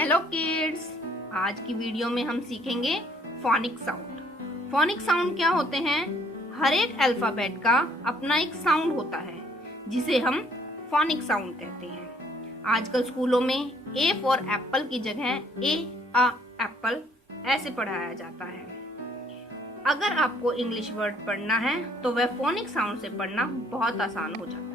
Hello kids, आज की video में हम सीखेंगे फोनिक साउंड। फोनिक साउंड क्या होते हैं? हर एक अल्फाबेट का अपना एक साउंड होता है जिसे हम फोनिक साउंड कहते हैं। आजकल स्कूलों में ए फॉर एप्पल की जगह ए आ एप्पल ऐसे पढ़ाया जाता है। अगर आपको इंग्लिश वर्ड पढ़ना है तो वह फोनिक साउंड से पढ़ना बहुत आसान हो जाता है।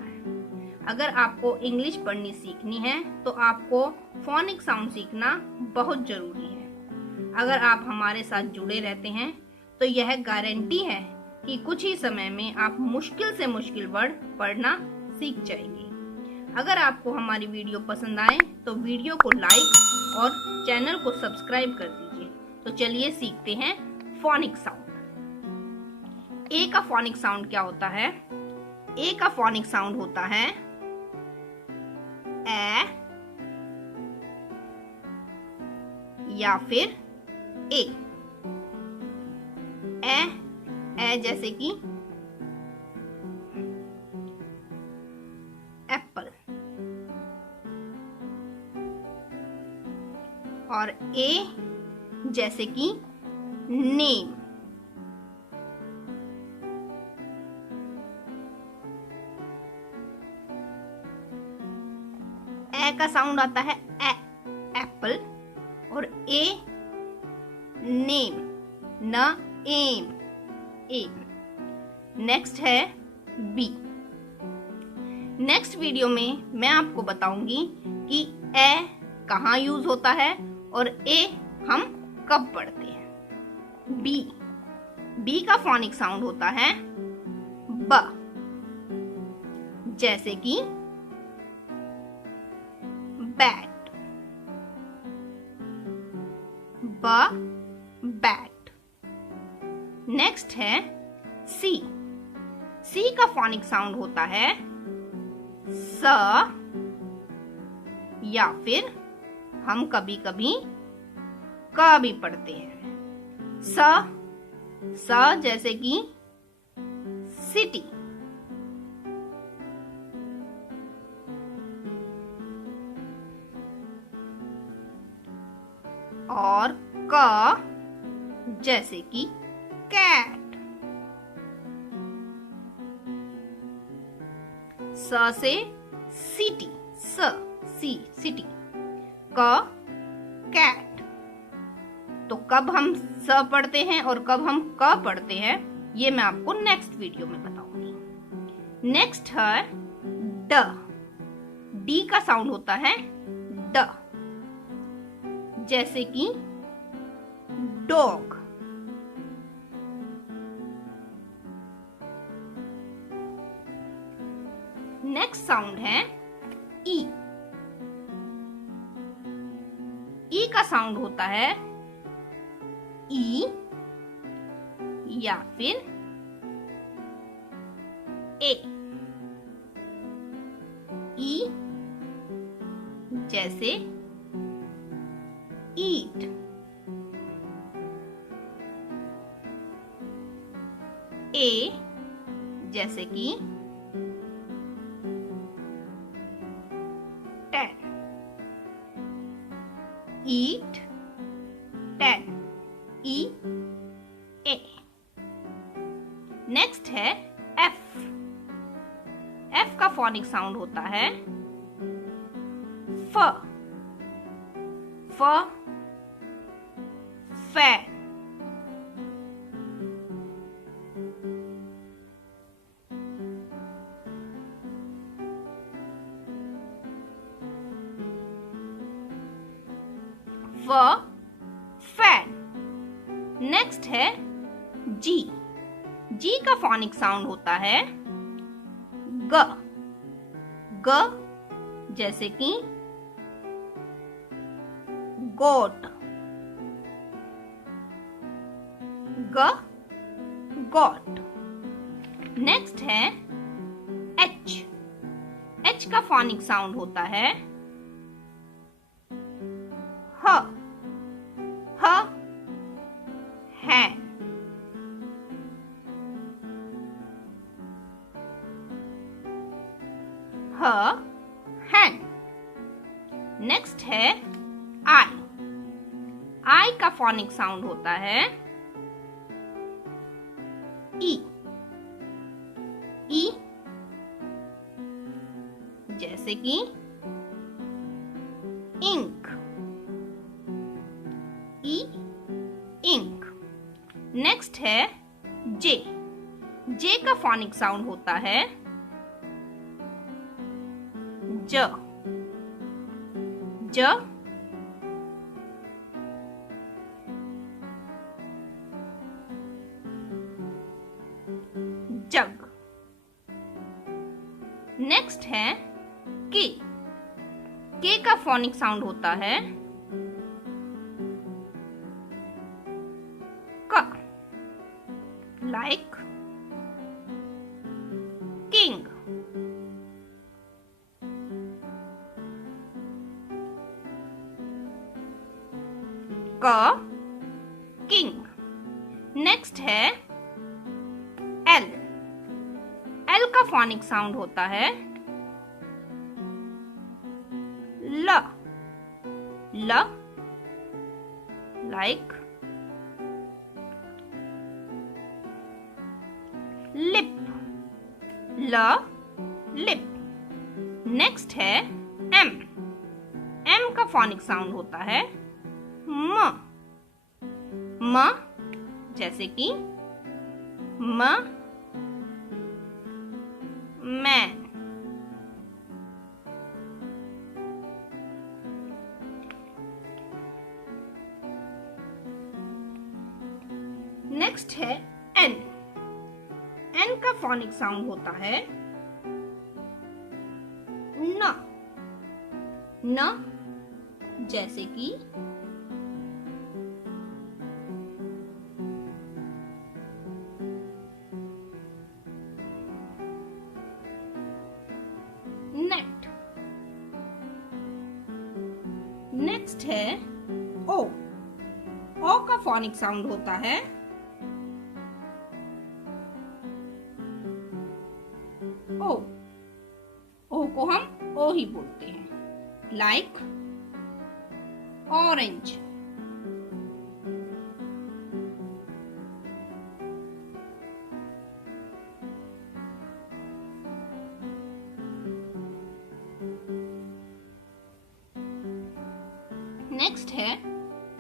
अगर आपको इंग्लिश पढ़नी सीखनी है तो आपको फोनिक साउंड सीखना बहुत जरूरी है। अगर आप हमारे साथ जुड़े रहते हैं तो यह गारंटी है कि कुछ ही समय में आप मुश्किल से मुश्किल वर्ड पढ़ना सीख जाएंगे। अगर आपको हमारी वीडियो पसंद आए तो वीडियो को लाइक और चैनल को सब्सक्राइब कर दीजिए। तो चलिए सीखते हैं फोनिक साउंड। ए का फोनिक साउंड क्या होता है? ए का फोनिक साउंड होता है ए या फिर ए। ए जैसे कि एप्पल, और ए जैसे कि नेम। ए का साउंड आता है ए एप्पल, और ए नेम, न एम, एम। नेक्स्ट है बी। नेक्स्ट वीडियो में मैं आपको बताऊंगी कि ए कहाँ यूज होता है और ए हम कब पढ़ते हैं। बी का फोनिक साउंड होता है ब, जैसे कि बैट, बैट। नेक्स्ट है सी का फोनिक साउंड होता है स, या फिर हम कभी कभी क भी पढ़ते हैं। स जैसे कि सिटी। और क जैसे कि कैट। स से सिटी, सिटी। क कैट। तो कब हम स पढ़ते हैं और कब हम क पढ़ते हैं ये मैं आपको नेक्स्ट वीडियो में बताऊंगी। नेक्स्ट है डी का साउंड होता है ड, जैसे कि डॉग। नेक्स्ट साउंड है ई का साउंड होता है ई या फिर ए। ई जैसे ईट। ए जैसे कि टेन। ईट, टेन, ई ए। नेक्स्ट है एफ का फोनिक साउंड होता है फ, फैन। फैन। नेक्स्ट है जी का फोनिक साउंड होता है ग जैसे कि गोट। गॉट। नेक्स्ट है एच का फोनिक साउंड होता है ह, हैन। हैन। नेक्स्ट है आई आई का फोनिक साउंड होता है ई। ई जैसे कि इंक, ई इंक। नेक्स्ट है जे। जे का फोनिक साउंड होता है ज। ज जग। नेक्स्ट है के। के का फोनिक साउंड होता है क, लाइक किंग। क किंग। नेक्स्ट है एल। एल का फोनिक साउंड होता है ल। ल लाइक लिप। ल लिप। नेक्स्ट है एम। एम का फोनिक साउंड होता है म। म जैसे कि म मैन। नेक्स्ट है एन। एन का फोनिक साउंड होता है न। न जैसे कि नेट। नेक्स्ट है ओ। ओ का फोनिक साउंड होता है ओ। ओ को हम ओ ही बोलते हैं, लाइक ऑरेंज। नेक्स्ट है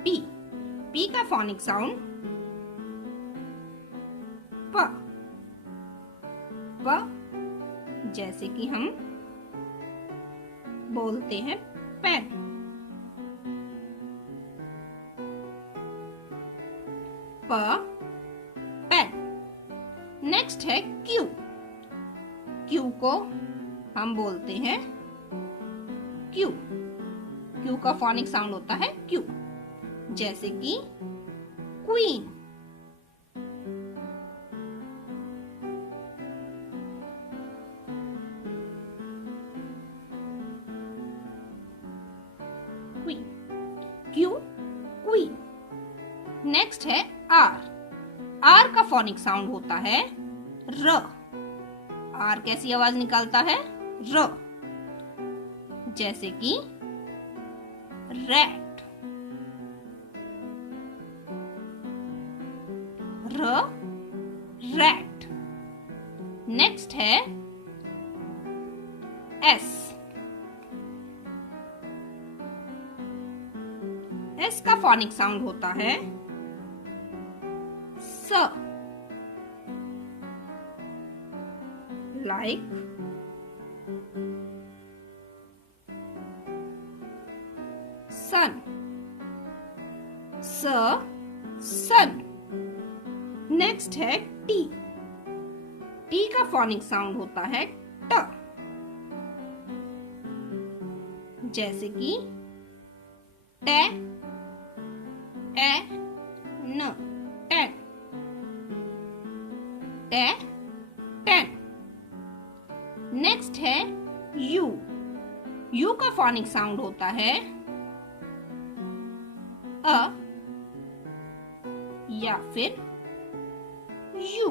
पी। पी का फोनिक साउंड प। प जैसे कि हम बोलते हैं पेन। प पेन। नेक्स्ट है क्यू। क्यू को हम बोलते हैं क्यू। क्यू का फोनिक साउंड होता है क्यू, जैसे कि queen. Queen, Q queen. Next है आर। आर का फोनिक साउंड होता है र। आर कैसी आवाज निकालता है? र, जैसे कि रैट। र रैट। नेक्स्ट है एस। एस का फोनिक साउंड होता है स, लाइक सन। स सन। नेक्स्ट है टी। टी का फोनिक साउंड होता है ट, जैसे कि टे ए न, टेन। टे टेन। नेक्स्ट है यू। यू का फोनिक साउंड होता है अ या फिर यू,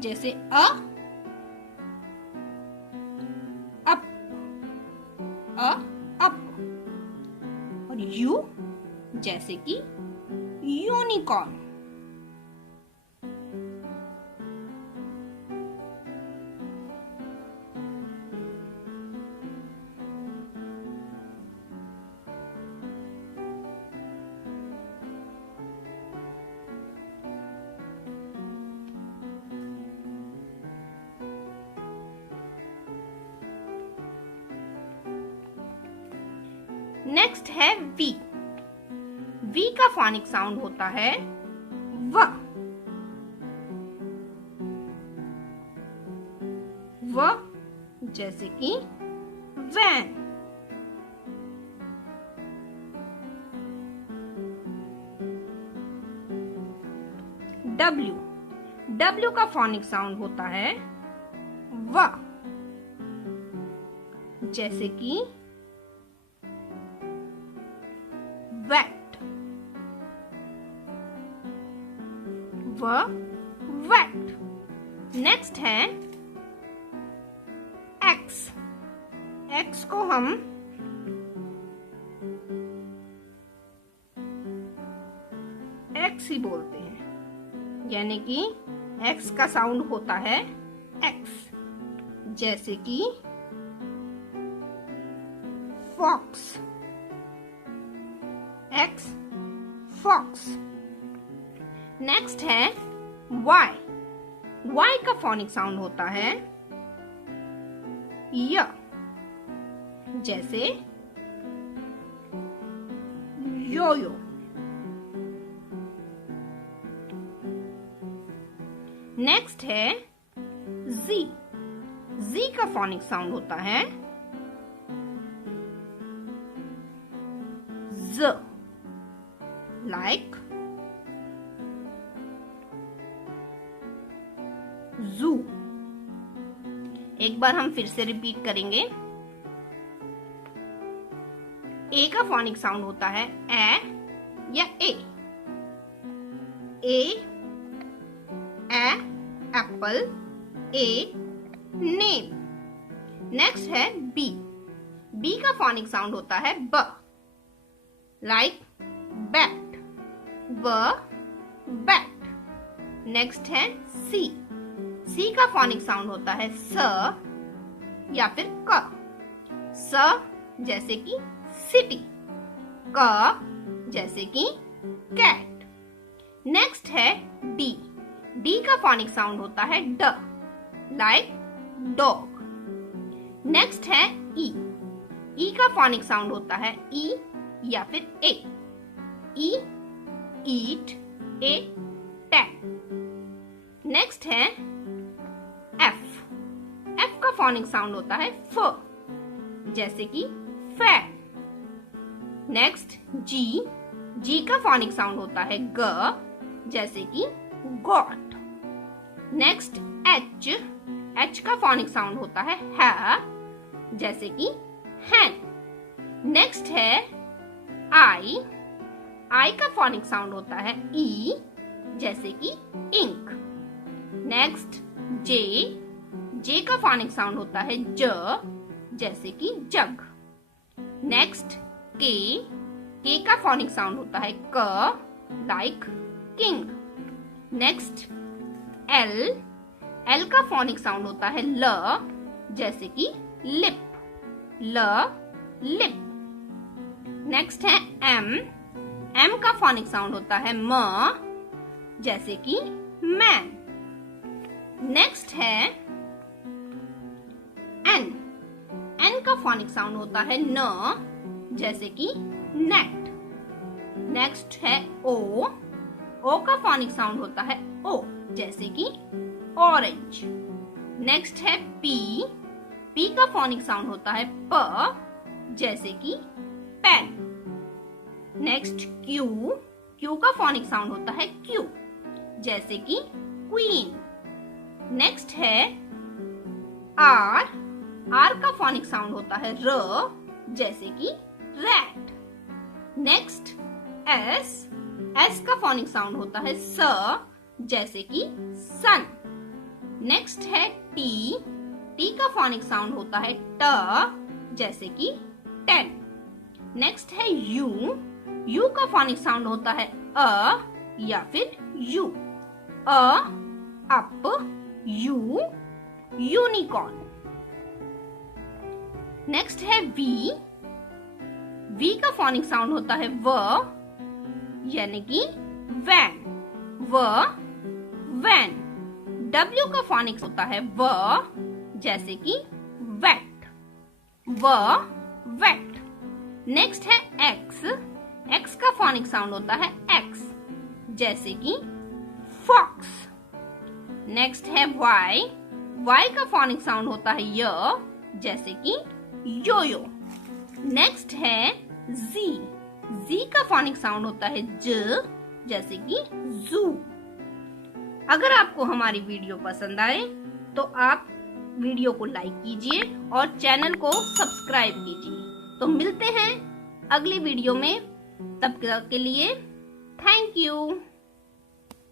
जैसे अ अप, अ अप, और यू जैसे कि यूनिकॉर्न। नेक्स्ट है वी। वी का फोनिक साउंड होता है व। व जैसे कि वैन। डब्ल्यू। डब्ल्यू का फोनिक साउंड होता है व, जैसे कि wet। wet। नेक्स्ट है एक्स। एक्स को हम एक्स ही बोलते हैं, यानी कि एक्स का साउंड होता है एक्स, जैसे कि फॉक्स। X fox. नेक्स्ट है वाई। वाई का फोनिक साउंड होता है य, जैसे योयो। नेक्स्ट है जी। जी का फोनिक साउंड होता है ज, like zoo। एक बार हम फिर से रिपीट करेंगे। ए का फोनिक साउंड होता है ए या ए। एप्पल। A name. नेक्स्ट है बी। बी का फोनिक साउंड होता है ब, लाइक बैट। बैट। नेक्स्ट है सी। सी का फोनिक साउंड होता है स या फिर क। स जैसे कि सिटी। क जैसे कि कैट। नेक्स्ट है डी। डी का फोनिक साउंड होता है ड, लाइक डॉग। नेक्स्ट है ई। ई का फोनिक साउंड होता है ई या फिर ए। ई ईट, ए टैप। नेक्स्ट है एफ। एफ का फोनिक साउंड होता है फ, जैसे कि फैन। नेक्स्ट जी। जी का फोनिक साउंड होता है ग, जैसे कि गॉट। Next H. एच का फोनिक साउंड होता है जैसे कि हैन। नेक्स्ट है आई। आई का फोनिक साउंड होता है ई, जैसे कि इंक। नेक्स्ट जे। जे का फोनिक साउंड होता है ज, जैसे कि जग। नेक्स्ट के। के का फोनिक साउंड होता है क, like king. Next L. L का फोनिक साउंड होता है ल, जैसे कि लिप। लिप। नेक्स्ट है एम। एम का फोनिक साउंड होता है म, जैसे कि मैन। नेक्स्ट है एन। एन का फोनिक साउंड होता है न, जैसे कि नेट। नेक्स्ट है ओ। ओ का फोनिक साउंड होता है ओ, जैसे कि ऑरेंज। नेक्स्ट है पी। पी का फोनिक साउंड होता है प, जैसे कि पेन। Next Q. क्यू का फोनिक साउंड होता है क्यू, जैसे कि क्वीन। नेक्स्ट है आर। आर का फोनिक साउंड होता है र, जैसे कि रैट। Next S. एस का फोनिक साउंड होता है स, जैसे कि सन। नेक्स्ट है टी। टी का फोनिक साउंड होता है ट, जैसे कि 10। नेक्स्ट है यू। यू का फोनिक साउंड होता है अ या फिर you. A, up, you, unicorn. Next है वी। वी का फोनिक साउंड होता है व, यानी कि वैन। व, वैन। डब्ल्यू का फोनिक्स होता है व, जैसे कि वेट। व, वेट। नेक्स्ट है एक्स। एक्स का फोनिक साउंड होता है एक्स, जैसे कि फॉक्स। नेक्स्ट है वाई। वाई का फोनिक साउंड होता है य, जैसे कि योयो। नेक्स्ट है जी। जी का फोनिक साउंड होता है ज, जैसे कि जू। अगर आपको हमारी वीडियो पसंद आए तो आप वीडियो को लाइक कीजिए और चैनल को सब्सक्राइब कीजिए। तो मिलते हैं अगली वीडियो में, तब तक के लिए थैंक यू।